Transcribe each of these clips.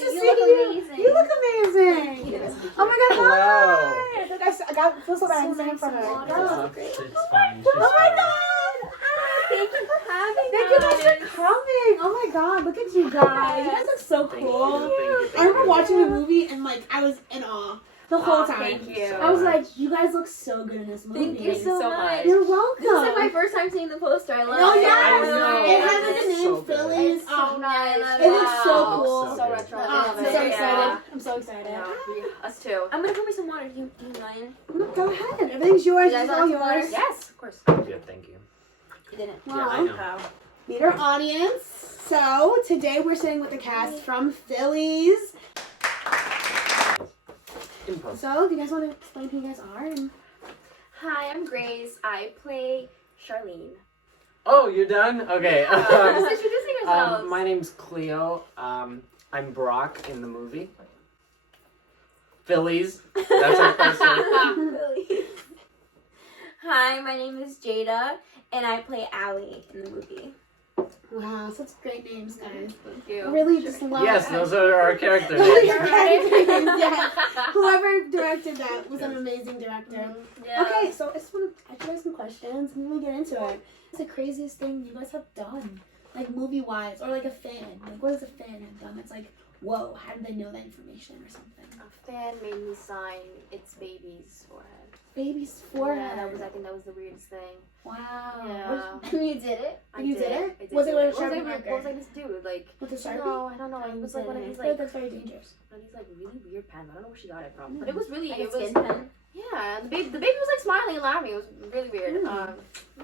nice to see look you. amazing. You look amazing. Yes. Oh my God, Hello. hi. I got feel so bad. I'm standing in front of her. Wow. It's fine. She's Oh my fine. God. Thank you for having Thank you guys for coming. Oh my God, look at you guys. You guys look so Thank cool. you. I remember watching the movie and like I was in awe the whole time. Thank you. I was like, you guys look so good in this movie. Thank you so much. You're welcome. This is like my first time seeing the poster. I love Oh it. yeah, I know. it has like the It's name so good. Phillies. It's so nice. It looks so Wow. cool. So retro. I I'm love so it. excited. Yeah. I'm so excited. Yeah. Us too. I'm gonna pour me some water. Do you mind? Go ahead. Everything's yours. You guys It's all want some water? yours. Yes, of course. I'm good, thank you. You didn't. Well, Yeah, I know. meet our audience. So today we're sitting with the cast from Phillies. Impulse. So, do you guys want to explain who you guys are? And Hi, I'm Grace. I play Charlene. Oh, you're done? Okay. Just introducing yourselves. My name's Cleo. I'm Brock in the movie. Phillies. That's our person. Hi, my name is Jada, and I play Allie in the movie. wow, such great names, guys. Thank you. I really just love Yes, those are our character Those are names. your character names, yeah. Whoever directed that was an amazing director. Yeah. Okay, so I just want to ask you guys some questions and then we get into it. What's the craziest thing you guys have done? Like movie-wise, or like a fan. Like what does a fan have done that's like, whoa, how did they know that information or something? A fan made me sign its baby's forehead. Baby's forehead. Yeah, I think that was the weirdest thing. Wow. Yeah. And you did it? I You did. did it? I did Was it do with a It was Sharpie like, marker? It was like this dude, like, With a Sharpie? no, I don't know. It was like one of I these feel like like, that's very dangerous. one of these like really weird pens. I don't know where she got it from, but it was really, Like a it was, skin pen? yeah. The baby was like smiling and laughing. It was really weird. Mm.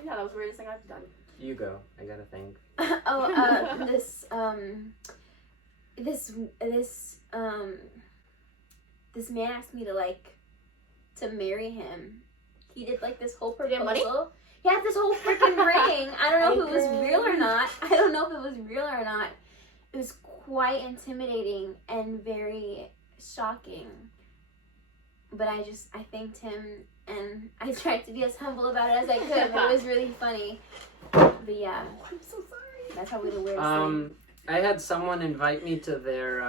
Yeah, that was the weirdest thing I've done. You go. I gotta think. This man asked me to marry him. He did like this whole Did he have money? proposal. He had this whole freaking ring. I don't know if it was real or not. It was quite intimidating and very shocking. But I thanked him and I tried to be as humble about it as I could. But it was really funny. But yeah, I'm so sorry. that's probably the weirdest thing. I had someone invite me to their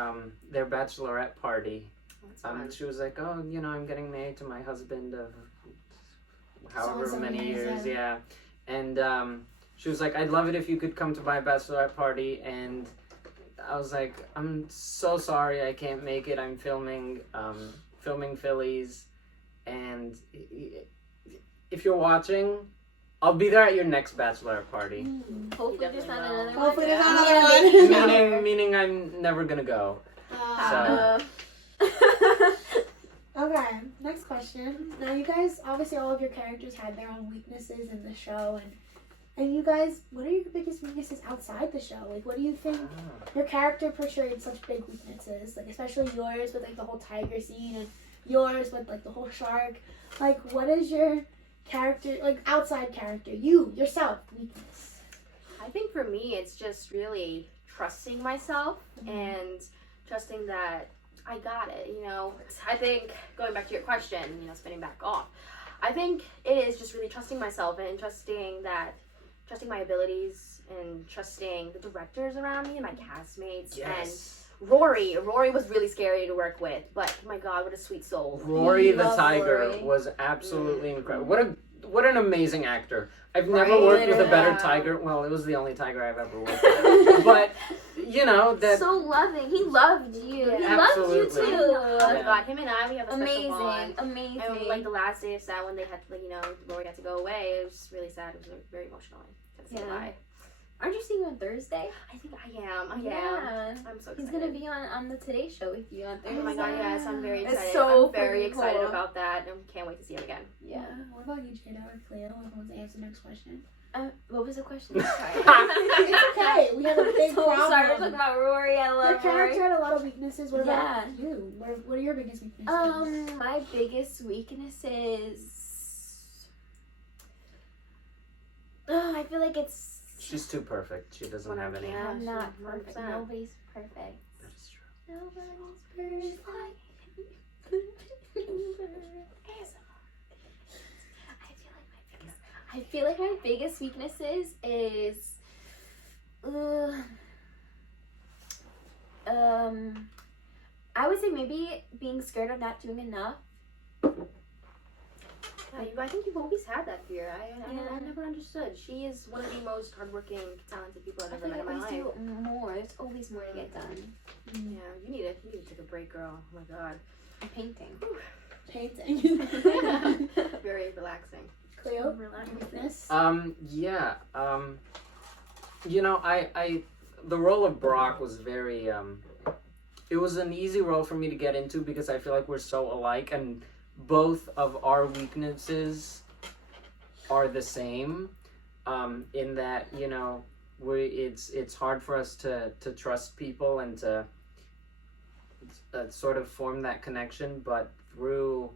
bachelorette party. That's fun. She was like, "Oh, I'm getting married to my husband of however So-and-so many years, years, yeah." And she was like, "I'd love it if you could come to my bachelorette party." And I was like, "I'm so sorry, I can't make it. I'm filming Phillies, and if you're watching, I'll be there at your next bachelorette party." Hopefully there's not another one. Hopefully there's Yeah. not another one. Meaning I'm never gonna go. Okay, next question. Now you guys, obviously all of your characters had their own weaknesses in the show, and you guys, what are your biggest weaknesses outside the show? Like, what do you think your character portrayed such big weaknesses? Like, especially yours with like the whole tiger scene, and yours with like the whole shark. Like, what is your character, like outside character, yourself, weakness? I think for me, it's just really trusting myself and trusting that I got it, I think, going back to your question, spinning back off, I think it is just really trusting myself and trusting my abilities and trusting the directors around me and my castmates. Yes. And Rory was really scary to work with, but my God, what a sweet soul. Rory the Love tiger Rory. was absolutely incredible. What an amazing actor. I've never Right? worked with a better Yeah. tiger. Well, it was the only tiger I've ever worked with. But, that... So loving. He loved you. He Absolutely. loved you too. Yeah. Oh my God, him and I, we have a special Amazing. bond. Amazing. And like the last day of set when they had to, Rory got to go away, it was really sad. It was very emotional. I had to say goodbye. Aren't you seeing on Thursday? I think I am. Yeah. I'm so excited. He's gonna be on the Today Show with you on Thursday. Oh my God, yes, I'm very It's excited. so I'm very freaking excited cool. about that. I can't wait to see him again. Yeah. What about you, Jada or Cleo? Who wants to answer the next question? What was the question? Sorry. It's okay. We have a big so problem. sorry. We're talking about Rory. I Your love character Rory. had a lot of weaknesses. What about Yeah. you? What are your biggest weaknesses? My biggest weakness is. I feel like it's. She's too perfect. She doesn't have any. Yeah. I'm not 100%. perfect. Nobody's perfect. That is true. Nobody's perfect. I feel like my biggest weaknesses is maybe being scared of not doing enough. Yeah, I think you've always had that fear. I Yeah. never understood. She is one of the most hardworking, talented people I've I ever feel met like in I my always life. do more. There's always more to get done. Yeah, you need to take a break, girl. Oh my god. I'm painting. Painting. Very relaxing. Cleo, Relaxing. weakness. Yeah. You know, I the role of Brock was very it was an easy role for me to get into because I feel like we're so alike and both of our weaknesses are the same. In that, you know, it's hard for us to trust people and to sort of form that connection, but through,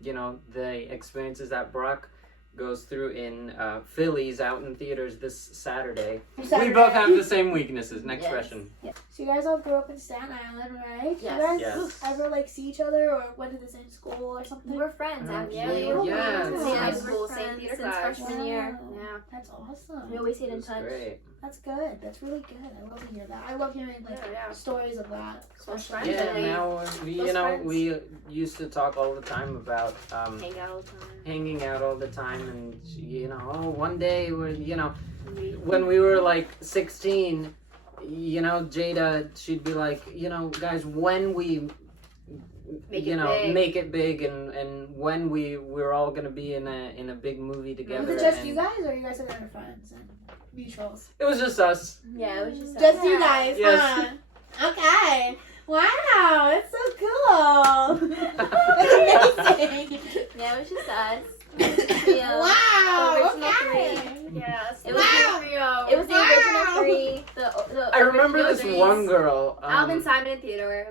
you know, the experiences that Brock goes through in Phillies out in theaters this Saturday. We both have the same weaknesses. Next Yes. question. Yes. So you guys all grew up in Staten Island, right? Yes. You guys Yes. ever like see each other or went to the same school or something? We were friends, actually. Yeah, Yes. We were High school, friends same theater since class. freshman year. Yeah. That's awesome. We always stayed It in was touch. great. That's good. That's really good. I love to hear that. I love hearing like Yeah. stories of that. Close especially. friends. Yeah, and now we, you close know, friends. we used to talk all the time about Hang out all the time. hanging out all the time, and you know, oh, one day we're, you know, We- when we were like 16, you know, Jada, she'd be like, you know, guys, when we Make you it know big. make it big, and when we're all gonna be in a big movie together. Was it just and you guys or you guys had other friends and mutuals? It was just us. Yeah, it was just Just us. you guys, Yes. huh? Okay. Wow, it's so cool. That's amazing. Yeah, it was just us. Yeah. Wow. Original Okay. Yes. It was Wow. trio. It was the original Wow. three. The I remember original this threes. one girl. Alvin, Simon, and Theodore.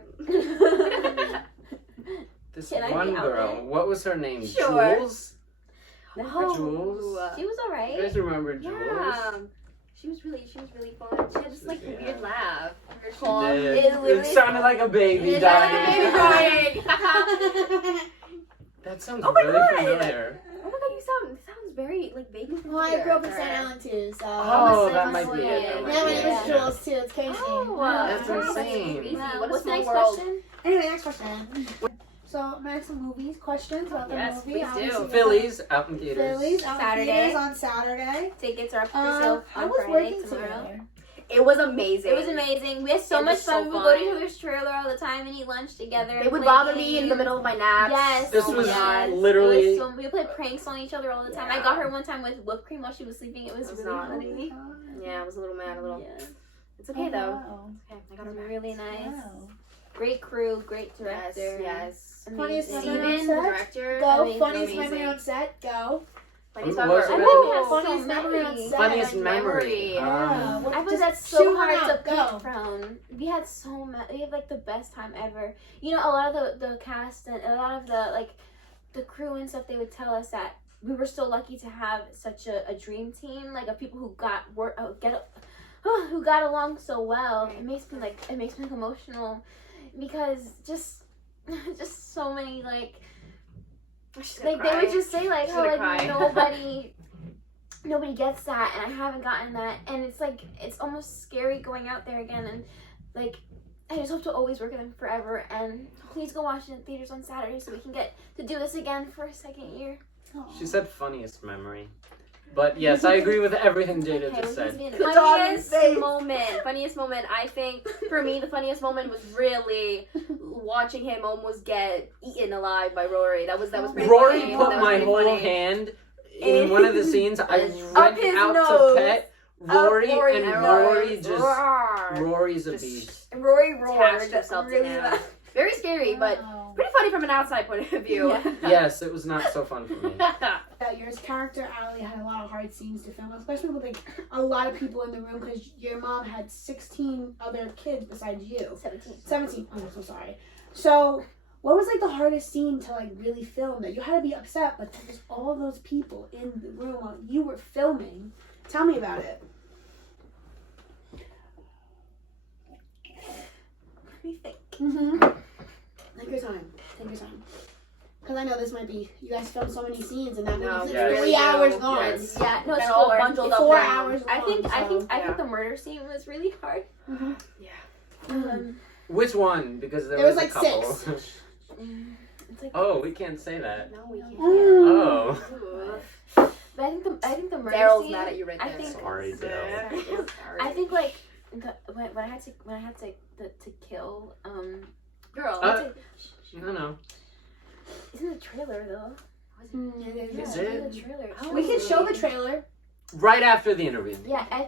This Can I one be Alvin? girl. What was her name? Sure. Jules. Oh, Jules? she was You alright. guys remember Jules? Yeah. She was really fun. She had this like Yeah. weird laugh. Her She calm. did. It It literally- sounded like a baby It dying. sounded like a baby crying. That sounds Oh my really God. familiar. Oh my god, you sounds very like vaguely Well, familiar. I grew up in Her. Staten Island too, so. Oh, that my might be it. yeah. That might Yeah, my be name it. is Jules too. It's crazy. Oh, That's insane. crazy. Wow, What a what's the small next world. question? Anyway, next question. So, I'm gonna ask some movies questions about the Yes, movie. please do. Obviously, Phillies out in theaters. Phillies out in Saturday. theaters on Saturday. Tickets are up for sale I on was Friday working tomorrow. together. It was amazing. It was amazing. We had so It much was so fun. We would fun. go to each other's trailer all the time and eat lunch together. They and would play bother me in the games. middle of my naps. Yes. This Oh my was God. literally- It was we played pranks on each other all the time. I Yeah. got her one time with whipped cream while she was sleeping. It was It was really not- funny. Yeah, I was a little mad, a little. Yeah. It's okay Oh, though. wow. Okay, I It got her was back. really nice. Wow. Great crew, great Yes, director. yes. Funniest Amazing. memory on Steven, the set? director. Go. Amazing. Funniest Amazing. memory on set. Go. Funniest Who ever. was I it? think we had Funniest so memory on many. set. Funniest Like memory. Yeah. What- I was just that's shoot so one hard to out. Go. pick from. We had so much. We had like the best time ever. You know, a lot of the cast and a lot of the crew and stuff. They would tell us that we were so lucky to have such a dream team, like of people who who got along so well. It makes me like emotional because just so many like She's gonna like they cry. would just say like She's how gonna like cry. nobody gets that and I haven't gotten that and it's like it's almost scary going out there again and like I just hope to always work with them forever and please go watch it in theaters on Saturday so we can get to do this again for a second year. She said funniest memory. But yes, I agree with everything Jada Okay, just well, said. he's being Good dog in Funniest face. moment. I think for me the funniest moment was really watching him almost get eaten alive by Rory. That was pretty Rory funny. put That was my pretty whole funny. hand in one of the scenes. I Up went his out nose. to pet Rory, Up and Rory's Rory nose. just Roar. Rory's a Just beast. Rory attached herself to him. Very scary, but Wow. pretty funny from an outside point of view. Yes, it was not so fun for me. That your character Ali had a lot of hard scenes to film, especially with like a lot of people in the room because your mom had 16 other kids besides you. 17. Oh, I'm so sorry. So, what was like the hardest scene to like really film that you had to be upset, but there was all those people in the room while you were filming? Tell me about it. Let me think. Mm-hmm. Take your time. Take your time. Because I know this might be, you guys filmed so many scenes and that No, movie's yes. 3 hours Yes. long. Yes. Yeah, no, it's They're all 4. bundled It's up 4 down. hours long. I think so. the murder scene was really hard. Mhm. Yeah. Um, Which one? Because there was was like a couple. 6. It's like, Oh, we can't say that. No, we can't. Oh. Ooh. but I think the murder Daryl's scene. mad at you right I there. think- Sorry, Daryl. Sorry. I think like when I had to kill Girl. No. it's in the trailer though. Is It's it? in the trailer. We can show the trailer. Right after the interview. Yeah, I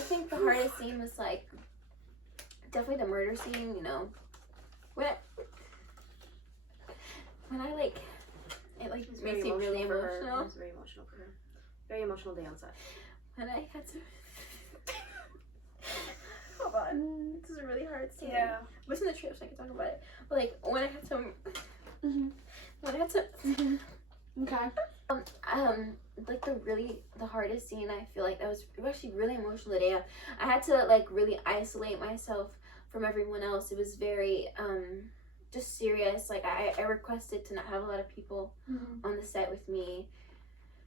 think the hardest scene was like definitely the murder scene. You know, when I like it like It was makes me really for her. emotional. It was very emotional for her. Very emotional day on set. When I had to. Hold on, this is a really hard scene. Yeah. What's in the trailer so I can talk about it? But like when I had to. Mm-hmm. When I had to. Okay. Like the hardest scene, I feel like it was actually really emotional today. I had to like really isolate myself from everyone else. It was very just serious. Like I requested to not have a lot of people on the set with me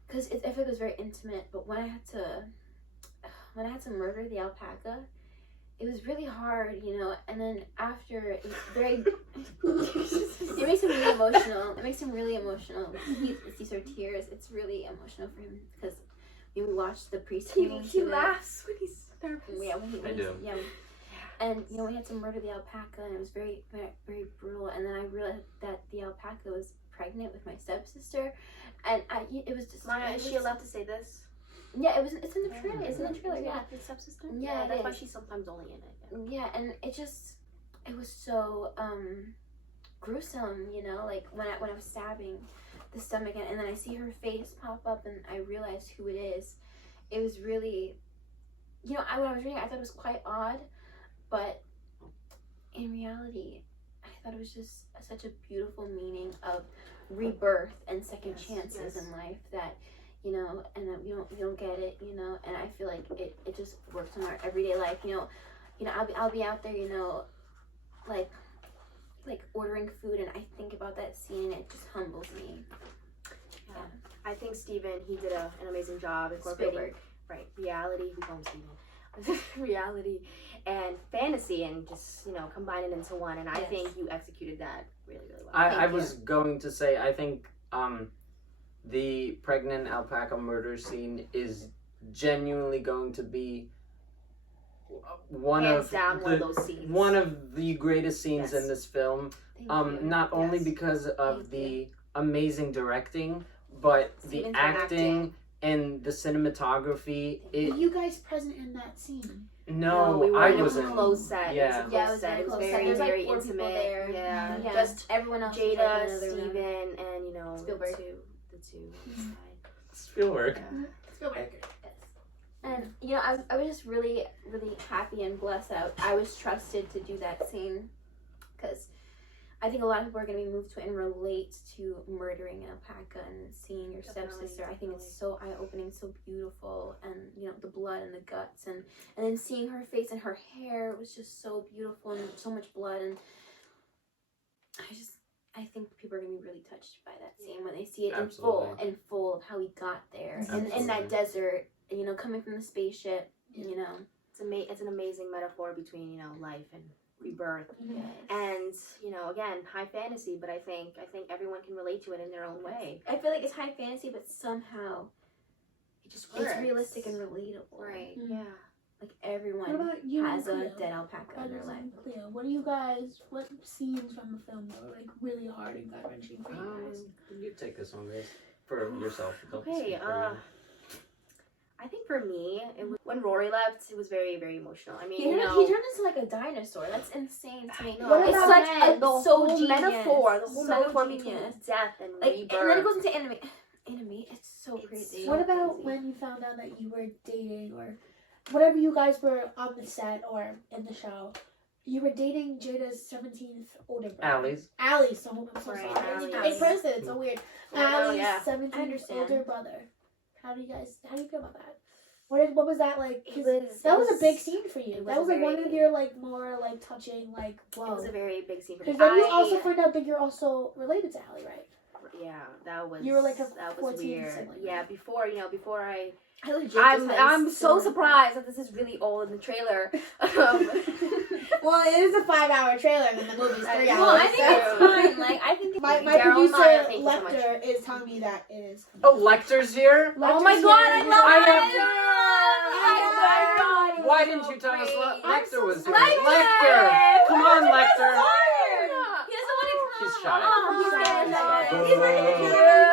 because I feel like it was very intimate. But when I had to murder the alpaca, it was really hard, you know. And then after, it was very. It makes him really emotional. It makes him really emotional. These are tears. It's really emotional for him because when we watched the pre-screening, He laughs when he's nervous. Yeah, I do. Yeah. And you know, we had to murder the alpaca, and it was very, very, very brutal. And then I realized that the alpaca was pregnant with my stepsister, and it was just. Maya, it is was- she allowed to say this? Yeah, it's in the trailer. It's in the trailer. Yeah. Your stepsister? Yeah, that's it why is. she's sometimes only in it. Yeah, and it was so gruesome, you know, like when I was stabbing the stomach, and then I see her face pop up and I realized who it is. It was really, you know, when I was reading it, I thought it was quite odd, but in reality I thought it was just such a beautiful meaning of rebirth and second chances in life that, you know, and that we don't get it, you know, and I feel like it just works in our everyday life, you know, I'll be out there, you know, like ordering food, and I think about that scene, and it just humbles me. Yeah. I think Steven, he did an amazing job incorporating Spielberg. right reality. We call him Steven. Reality and fantasy, and just, you know, combine it into one. And I Yes. think you executed that really, really well. I Thank was going to say, I think the pregnant alpaca murder scene is genuinely going to be one Hands of down, the, one of those scenes. one of the greatest scenes Yes. in this film. Thank you. Not only Yes. because of Thank the amazing directing, but Steven's the acting and the cinematography. Were you guys present in that scene? No, we were I in a wasn't. close set. Yeah. It was a Yeah, close set. It was close set. very, There was, like, very 4 people intimate. there. Yeah. Yeah, Just everyone else was, like, in Jada, another room. Steven, and, you know, Spielberg. the two. Spielberg. Yeah. Spielberg. And you know, I was just really, really happy and blessed that I was trusted to do that scene, because I think a lot of people are going to be moved to it and relate to murdering an alpaca and seeing your Definitely, stepsister. I think it's so eye-opening, so beautiful, and you know, the blood and the guts, and then seeing her face and her hair was just so beautiful, and so much blood, and I think people are going to be really touched by that scene when they see it Absolutely. in full of how he got there, and in Absolutely. that desert, you know, coming from the spaceship, you know. It's an amazing metaphor between, you know, life and rebirth. Yes. And, you know, again, high fantasy, but I think everyone can relate to it in their own way. I feel like it's high fantasy, but somehow It just works. it's realistic and relatable. Right. Mhm. Yeah. Like What everyone about you, has a Cleo? dead alpaca in their life. Cleo, what scenes from the film were like really hard and gut wrenching for you guys? You take this one, Grace, for yourself. Don't Okay, speak for I think for me, it was when Rory left, it was very, very emotional. I mean, He you turned, know, he turned into like a dinosaur. That's insane to me. No, What it's about such again, a so genius. metaphor, the whole So metaphor genius. between death and Like, rebirth. and then it goes into anime. It's so It's crazy. so What about crazy. when you found out that you were dating, or whatever you guys were on the set or in the show? You were dating Jada's 17th older brother. Allie's. So I'm so Right, sorry. Allie's. I pressed it. It's so weird. I know, Allie's yeah. 17th I understand. older brother. How do you feel about that? What was that like? 'Cause It that was a was- big scene for you. it That was was like one very- of your like more like touching like It whoa. was a very big scene for me. Because then you also find out that you're also related to Allie, right? Yeah, that was. You were like a that was 14 weird. sibling, Yeah, right? before I. I legit I'm just had so similar surprised that this is really all in the trailer. Well, it is a 5-hour trailer, and the movie's 3 hours. Well, I think so- it's fine. Like, I think My Daryl, producer, Maya, thank you so much. Lecter, is telling me that it is. Oh, Lecter's here? Oh my god, I love I it! have- Why didn't you tell us Lecter was here? Lecter! Lecter! Come on, Lecter! He doesn't want to come. He's shy. Oh, he's shy. He's not even Boo. here.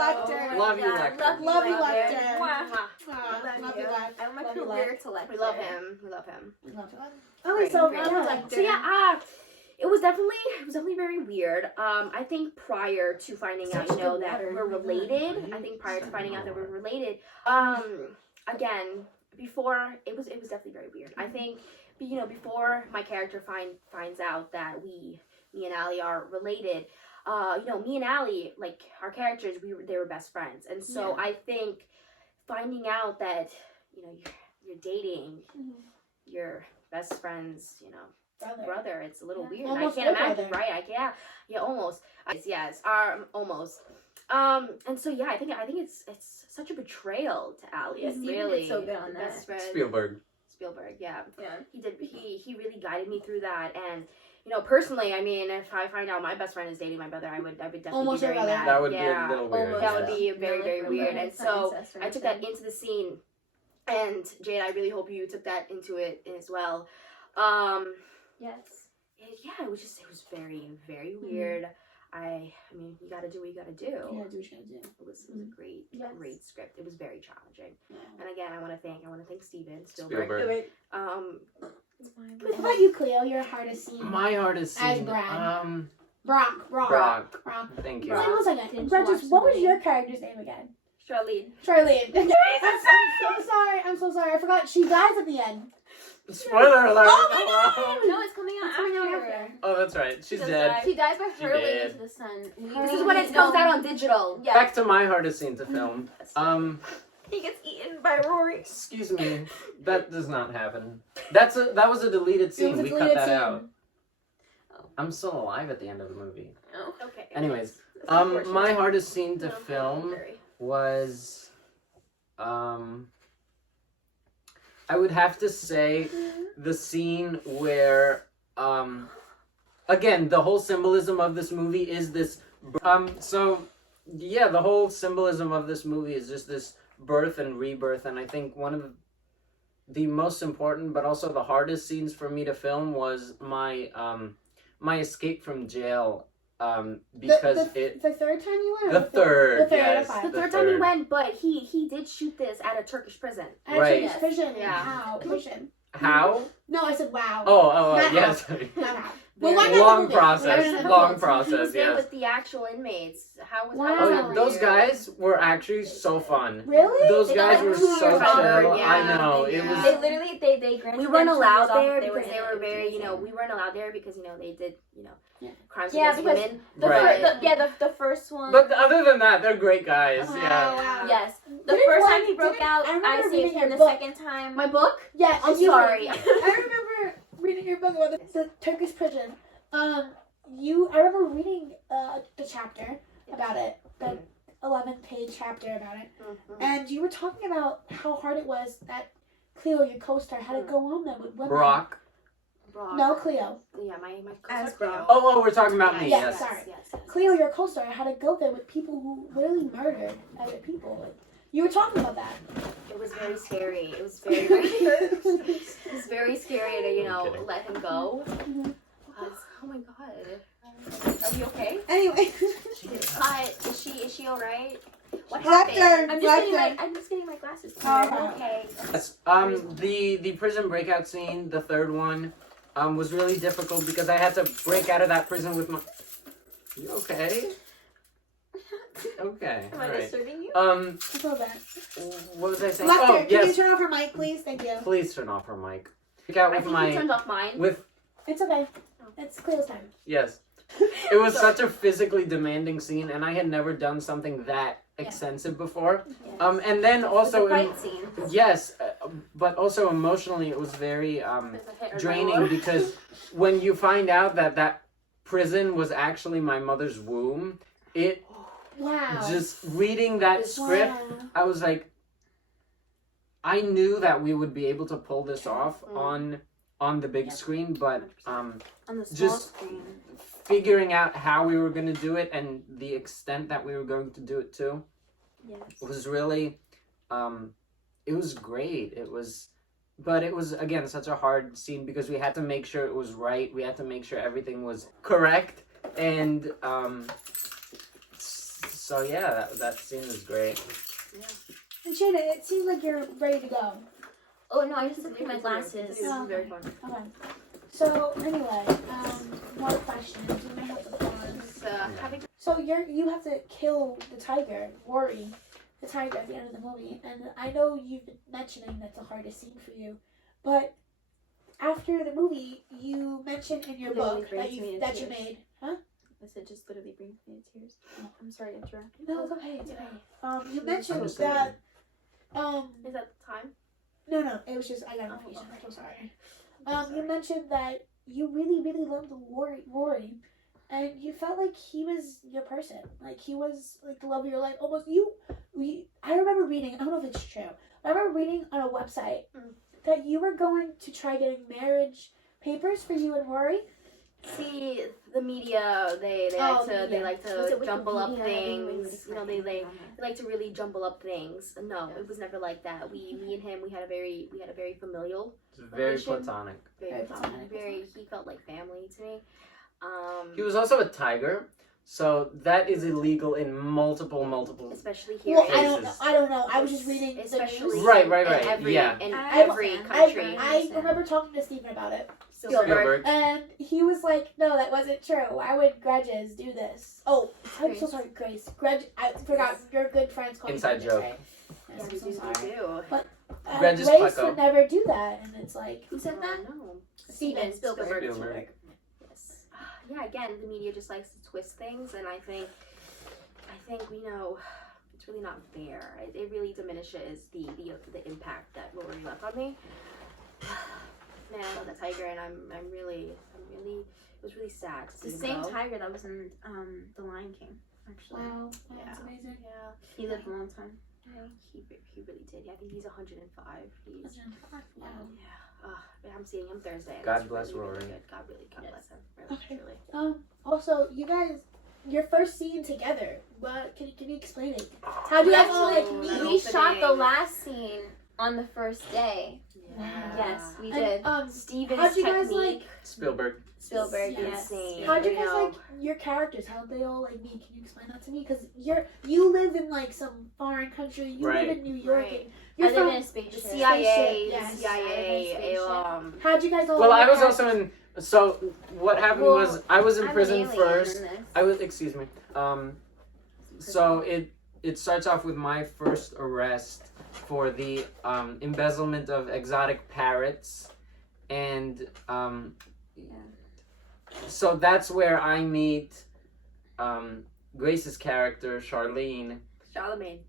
Lecter. Love you, Lecter. Love you, Lecter. Mwah. Aw, Love love you. you, Lecter. I want my Love you, career to Lecter. We love him. We love him. Okay, so Great. yeah. So yeah, it was definitely very weird. I think prior to finding out, that we're related. I think prior to finding out that we're related, again, before it was definitely very weird. I think, before my character finds out that me and Allie are related, me and Allie, like our characters, they were best friends, and so I think finding out that you're dating your best friend's brother, it's a little weird. And I Almost can't your imagine, brother. right? Almost. Yes, almost. And so yeah, I think it's such a betrayal to Allie. Yes, Steven really, did so good on the that. best friend. Spielberg. Yeah. Yeah. He did. He really guided me through that, and personally, I mean, if I find out my best friend is dating my brother, I would definitely Almost be very your brother. mad. That would be Yeah. a little weird. That would yeah. be very, very weird. And so I took that in. into the scene, and Jade, I really hope you took that into it as well. Yes. It was very, very weird. I mean, you gotta do what you gotta do. You gotta do what you gotta do. It was a great, Yes. great script. It was very challenging. Yeah. And again, I want to thank Steven Spielberg. Spielberg. It's fine. What about you, Cleo? Your hardest scene. My hardest As scene. Brad. Brock. Brock. Wait, Thank you. Brock. 1 second. Didn't Brad, you just watch what the was movie? your character's name again? Charlene. Charlene. I'm so sorry. I forgot. She dies at the end. Spoiler alert. Oh my Hello. No, it's coming out It's coming out after. after. Oh, that's right. She's does dead. die. She dies by She hurling did. into the sun. This is when it comes out on digital. Yeah. Back to my hardest scene to film. He gets eaten by Rory. Excuse me. That does not happen. That was a deleted It scene. was a We cut deleted that scene. out. I'm still alive at the end of the movie. Oh. Okay. Anyways, That's my unfortunate. hardest scene to No, film very. was I would have to say the scene where again, the whole symbolism of this movie is this so yeah, the whole symbolism of this movie is just this birth and rebirth, and I think one of the most important but also the hardest scenes for me to film was my my escape from jail because the third time you went? the third, The third, yes, okay. The third time he went, but he did shoot this at a Turkish prison. Right. Actually, prison. Yeah. How? Prison. How? No, I said wow. Oh, Not yes. Not how. Very why not the long movie? process, Why not the long movie? process. He was there yes. with the actual inmates. How was Wow. that? Oh, for those you? guys were actually so fun. Really? Those They got, guys like, were 2 so years chill. on, yeah. I know. It Yeah. They was. literally they granted We them weren't 2 allowed years off there if because in they it. were It was very, amazing. we weren't allowed there because, they did, Yeah. crimes Yeah, against because women. The, Right. the first one. But other than that, they're great guys. Wow, Yeah. wow. Yes. The Didn't first one- time he broke didn't- out, I remember I saved reading him. your The book. second time. My book? Yeah, I'm and you- sorry. I remember reading your book about the Turkish prison. I remember reading the chapter about it, the 11-page chapter about it, and you were talking about how hard it was that Cleo, your co-star, had to go on them with women. Brock. Brock. No, Cleo. Yeah, my As co-star. Brock. Oh, we're talking about me. Yes, Yes. sorry. Yes. Cleo, your co-star, had to go there with people who literally murdered other people. Like, you were talking about that. It was very scary. It was very, very, it was very scary to, I'm kidding. let him go. Mhm. Oh my god. Are we okay? Anyway. Is she alright? What Left happened? turn. I'm just getting my glasses. Oh, Okay. Yes. The prison breakout scene, the third one, was really difficult because I had to break out of that prison with my. You okay? Okay. Am All I right. disturbing you? I feel bad. What was I saying? Lester, Oh, can you yes. turn off her mic, please? Thank you. Please turn off her mic. Break out I with think he my turned off mine. with It's okay. It's Cleo's time. yes. It was such a physically demanding scene, and I had never done something that extensive before. Yes. And then also the fight scene. yes, but also emotionally, it was very There's a hit or draining no. because when you find out that prison was actually my mother's womb, it Wow. just reading that script, Wow. I was like, I knew that we would be able to pull this off on on the big Yeah. screen, but 100%. On the small just screen. figuring out how we were going to do it and the extent that we were going to do it too Yes. was really it was great. But it was, again, such a hard scene because we had to make sure it was right. We had to make sure everything was correct. And so yeah, that scene was great. And Shayna, it seems like you're ready to go. Oh no, I just took my glasses. This is very fun. Okay. So anyway, more questions. You may have to pause. Having So you have to kill the tiger, Worry, the tiger at the end of the movie. And I know you've been mentioning that's the hardest scene for you, but after the movie, you mentioned in your Literally book brings me to that you tears. made, huh? I said just literally brings me to tears. Oh, I'm sorry to interrupt. No, it's okay. It's okay. You I'm mentioned just that. is that the time? No, it was just I got a notification. I'm so sorry. You mentioned that you really, really loved Rory, and you felt like he was your person. Like he was like the love of your life. Almost I remember reading. I don't know if it's true. But I remember reading on a website that you were going to try getting marriage papers for you and Rory. See, the media, they Oh, like yeah. to jumble up things. You know, they like to really jumble up things. No, it was never like that. Me and him, we had a very familial, It was very relation. platonic. very platonic. he felt like family to me. He was also a tiger, so that is illegal in multiple. Especially here. Well, in- I don't know. I was just reading the especially news. Right, in every, yeah. in I every understand. country. I remember talking to Stephen about it. Spielberg. And he was like, no, that wasn't true. Why would grudges do this? Oh, I'm so Grace. sorry, Grace. Grudge, I forgot. Your good friends call Inside you joke. Right? Yes, Yeah, I'm so sorry. do. Grudge is Grace Paco. would never do that. And it's like, Who said that? No. Steven Spielberg. Spielberg. Yes. Yeah, again, the media just likes to twist things, and I think it's really not fair. It really diminishes the impact that Rory left on me. Man, I love that tiger, and I'm really, it was really sad to The see same him go. tiger that was in The Lion King, actually. wow, Yeah. that's amazing. Yeah, He lived a long time. he really did. Yeah, I think he's 105. He's Wow. yeah. I'm seeing him Thursday. and God it's bless really, Rory. really good. God bless him. Really, Okay. truly. Also, you guys, your first scene together. What can you explain it? How do you guys all like Oh, meet? that We shot the opening. last scene on the first day. Wow. Yes, we And, did. Steven's how'd you guys technique. Spielberg. Spielberg, Yes. yes. How'd you You guys know. like your characters? How'd they all like meet? Can you explain that to me? Because you live in like some foreign country. You Right. live in New York. Right. And you're I live from. in a The spaceship. CIA, Yes. CIA, How'd you guys all? Well, I meet? was also in. So what happened Well, was I was in I'm prison an alien first. in this. I was, excuse me. So it starts off with my first arrest for the embezzlement of exotic parrots, and so that's where I meet Grace's character, Charlemagne. Charlemagne.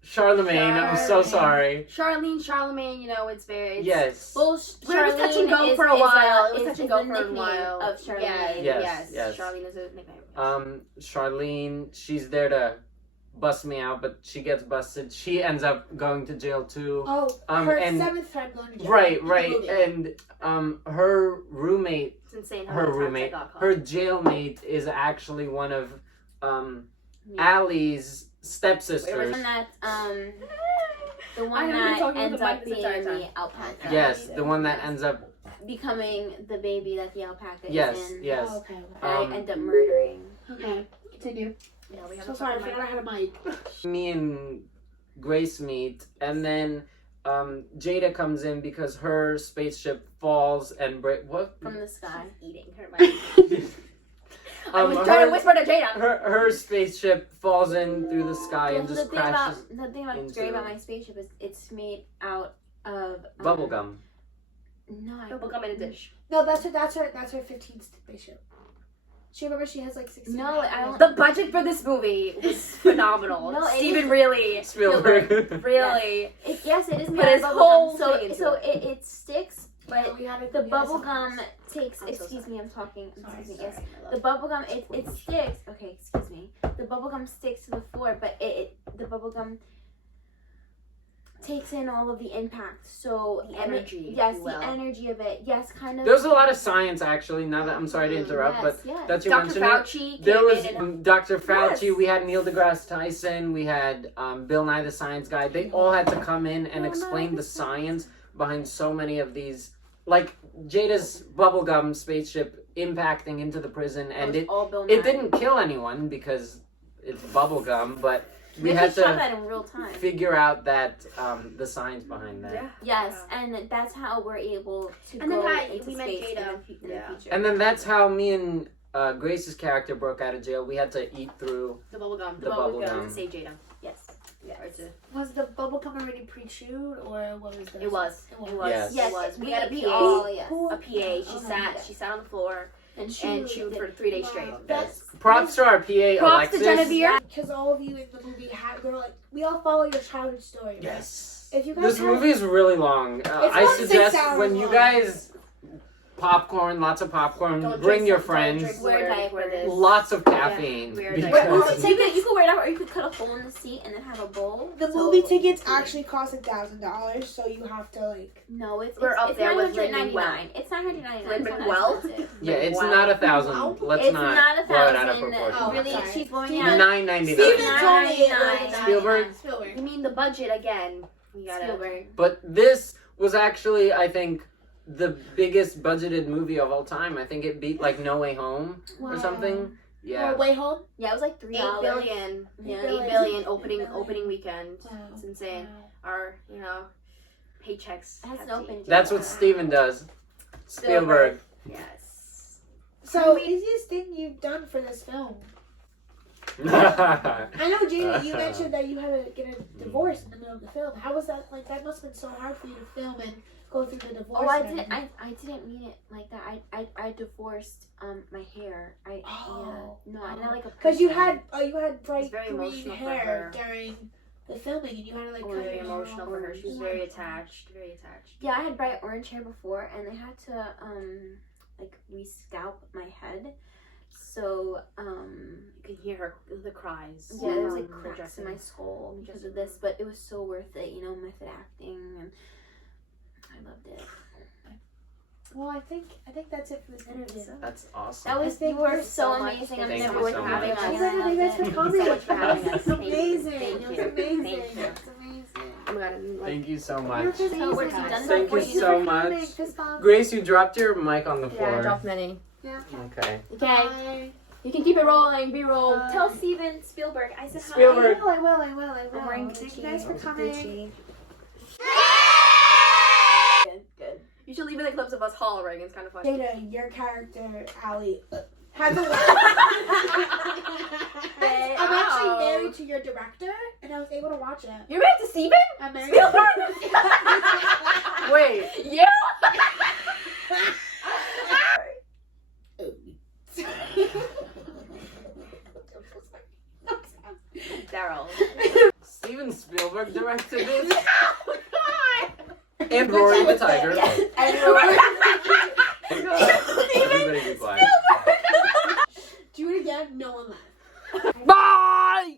I'm so Charlemagne. sorry. Charlemagne, you know, it's very... Yes. Well, Well, it was touch and Charlene go is- for a is while. It was is- touch and is go the for a nickname while. of Charlene. Yes. Charlene is a nickname. Charlene, she's there to bust me out, but she gets busted. She ends up going to jail too. Oh, her and- 7th time going to jail. Right, in the right. movie. And her roommate, It's insane how her many times I roommate, got caught. her jailmate is actually one of Yeah. Allie's stepsisters. The one I haven't been that talking with ends the mic up this being entire the time. alpaca. Yes, the one that ends up. Becoming the baby that the alpaca Yes, is in. yes. Oh, okay. That Um, I end up murdering. Okay. Continue. Yeah, we have So a sorry, I fucking forgot I had a mic. Me and Grace meet, and then Jada comes in because her spaceship falls and what? From the sky. eating her mic. I was trying to whisper to Jada. Her spaceship falls in through the sky and The just thing about crashes. the thing about great about my spaceship is it's made out of Bubblegum. No, I Bubblegum in a dish. No, that's her 15th spaceship. She remember she has like 16. No, I don't- The budget for this movie was phenomenal. No, it Steven is- really, Spielberg. really. Yes, it is made Put out his of whole bubblegum. So thing into so it. it sticks, but we had the bubble gum takes. I'm so Excuse sorry. me, I'm talking. Sorry, Excuse me. sorry. Yes, the bubble gum it sticks. Okay, excuse me. The bubble gum sticks to the floor, but the bubble gum. takes in all of the impact. So The energy, yes, if you the will. energy of it. Yes, kind of. There's a lot of science, actually. Now that I'm sorry to interrupt, but yes. that you Dr. mentioned it. Fauci There came was in and Dr. Fauci, Yes. we had Neil deGrasse Tyson, we had Bill Nye the Science Guy. They all had to come in and explain the science behind so many of these. Like Jada's bubblegum spaceship impacting into the prison, and it all Bill Nye. didn't kill anyone because it's bubblegum, but we They had shot to that in real time. figure out that the science behind that. Yeah. Yes, and that's how we're able to And go then how into we met space Jada. in Yeah. the future. And then that's how me and Grace's character broke out of jail. We had to eat through The bubblegum. The bubblegum. To save Jada. yes. Or to, Was the bubblegum already pre-chewed, or what was the? it was. It was. Yes. Yes, It was. We we had a we PA. all yes. A PA. She Okay. sat on the floor And and chewed for 3 days straight. That's props to our PA Props to Alexis. Genevieve. because all of you in the movie had. They're like, we all follow your childhood story. Right? Yes. If you guys This have- movie is really long. I about 6 suggest hours when you long. guys popcorn, lots of popcorn, bring your friends, Wear diapers. lots of caffeine. wear because diapers. You could wear it out, or you could cut a hole in the seat and then have a bowl. The So- movie tickets actually cost $1,000, so you have to like. No, We're up it's there with $999. It's $999. Lin It's not Manuel? expensive. yeah, it's Wow. not 1,000. Let's It's not not blow it out of 1,000. proportion. Oh, Really, sorry. she's blowing Steven- out. $9.99. Steven told me it $9.99. was Spielberg? Spielberg. You mean the budget again? We gotta. Spielberg. But this was actually, I think, the biggest budgeted movie of all time. I think it beat like No Way Home or Wow. something. Yeah. Oh, Way Home. Yeah, it was like $3. 8 billion. Yeah. 8 billion opening 8 billion. opening weekend. Wow. It's insane. Wow. Our paychecks. It has have an to open eat. That's what Steven does. Spielberg. Yes. So, easiest thing you've done for this film? I know, Jada, you mentioned that you had to get a divorce in the middle of the film. How was that? Like, that must have been so hard for you to film and go through the divorce. Oh, I and didn't. everything. I didn't mean it like that. I divorced my hair. Oh. Yeah. No, I not like a. Because you person. had bright very green emotional for hair her. during the filming, and you had to like It cut was very your hair emotional for her. She was off. very attached. Very attached. Yeah, I had bright orange hair before, and they had to like re-scalp my head. So You can hear her the cries. yeah, there was like the cracks in dressing. my skull because of this, but it was so worth it. You know, method acting, and I loved it. Well, I think that's it for this interview. That's awesome. That was Thank you were you so so much. amazing. I've Thank never you worked so with much. you. Thank you guys for Thank you coming. so much for having us. It's Thank you. amazing. Thank It was you. amazing. Thank you. It's amazing. Oh my god, I'm like, Thank you so You're much. amazing. So we're done. Thank for you Thank so for much. coming. Fist bump. Grace, you dropped your mic on the yeah, floor. I dropped many. Okay. Okay, Bye. you can keep it rolling. B-roll. Bye. Tell Steven Spielberg I said Spielberg. I will. I'm wearing Gucci. Thank you guys for coming. Gucci. Good. You should leave in the clips of us hollering. It's kind of fun. Jada, your character, Allie, had to. I'm actually married to your director, and I was able to watch it. You're married to Steven? I'm married. Wait. Yeah. Daryl. Steven Spielberg directed this? And Rory the Tiger. Everybody be quiet. Do it again. No one laughed. Bye!